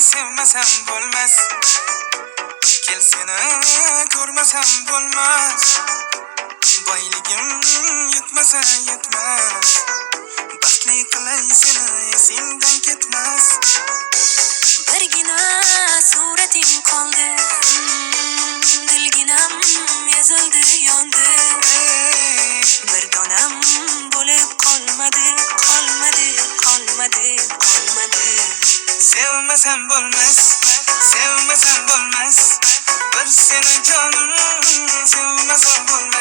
sevmasam bo'lmas. Kel seni ko'rmasam bo'lmas. Boyligim yetmasa yetmas. Baxtli qilay seni esimdan ketmas. Birgina surating qoldi. Dilginam ezildi yondi. Bir donam bo'lib qolmadi. Sevmasam bo'lmas, sevmasam bo'lmas. Bir seni jonim sevmasam bo'lmas.